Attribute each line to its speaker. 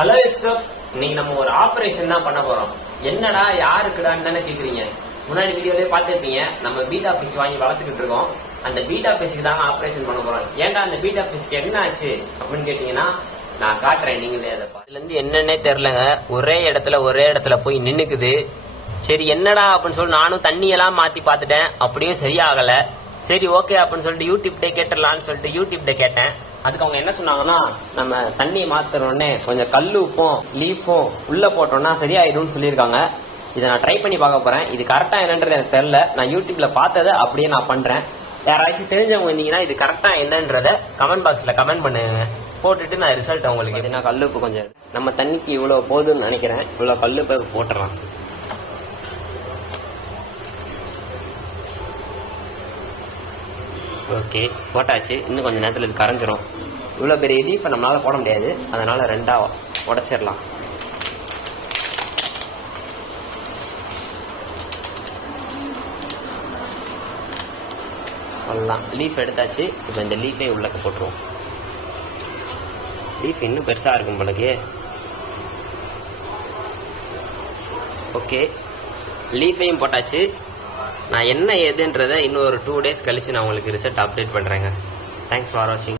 Speaker 1: Hello Yusuf இன்னைக்கு நம்ம ஒரு ஆபரேஷன் தான் பண்ண போறோம். என்னடா யாருக்குடான்னு தானே கேக்குறீங்க? முன்னாடி வீடியோலயே பார்த்துருப்பீங்க. நம்ம பீட்டா பீஸ் வாங்கி வளர்த்துக்கிட்டு இருக்கோம். அந்த பீட்டா பீஸுக்கு தான் ஆபரேஷன் பண்ண போறோம். ஏன்டா அந்த பீட்டா பீஸ்க்கு என்ன ஆச்சு? அப்படின்னு கேட்டீங்கன்னா நான் காட்டுறேன். நீங்களே அதை இதுல இருந்து என்னன்னே தெரிலங்க ஒரே இடத்துல ஒரே இடத்துல போய் நின்னுக்குது. சரி என்னடா அப்படின்னு சொல்லி நானும் தண்ணியெல்லாம் மாத்தி பார்த்துட்டேன். அப்படியும் சரியாகல. சரி ஓகே அப்படின்னு சொல்லிட்டு யூடியூப் டே கேட்டுடலான்னு சொல்லிட்டு யூடியூப் டே கேட்டேன். அதுக்கு அவங்க என்ன சொன்னாங்கன்னா நம்ம தண்ணி மாத்துற கொஞ்சம் கல் உப்பும் லீஃபும் உள்ள போட்டோம்னா சரியாயிடும்னு சொல்லியிருக்காங்க. இதை நான் ட்ரை பண்ணி பார்க்க போறேன். இது கரெக்டா என்னன்றது எனக்கு தெரியல. நான் யூடியூப்ல பார்த்ததை அப்படியே நான் பண்றேன். யாராச்சும் தெரிஞ்சவங்க இருந்தீங்கன்னா இது கரெக்டா என்னன்றத கமெண்ட் பாக்ஸ்ல கமெண்ட் பண்ணுங்க. போட்டுட்டு நான் ரிசல்ட் உங்களுக்கு. இது நான் கல்லுப்பு கொஞ்சம் நம்ம தண்ணிக்கு இவ்வளவு போதும்னு நினைக்கிறேன். இவ்வளவு கல்லுப்பு போட்டுறான் ஓகே போட்டாச்சு. இன்னும் கொஞ்சம் நேரத்தில் இது கரைஞ்சிரும். இவ்வளோ பெரிய லீஃபை நம்மளால போட முடியாது. அதனால் ரெண்டாக உடச்சிடலாம். அவ்வளோதான் லீஃப் எடுத்தாச்சு. இப்போ இந்த லீஃபே உள்ளக்க போட்டுருவோம். லீஃப் இன்னும் பெருசாக இருக்கும் போலக்கு. ஓகே லீஃபையும் போட்டாச்சு. நான் என்ன ஏதுன்றதை இன்னும் ஒரு டூ டேஸ் கழிச்சு நான் உங்களுக்கு ரிசல்ட் அப்டேட் பண்ணுறேங்க தேங்க்ஸ் ஃபார் வாட்சிங்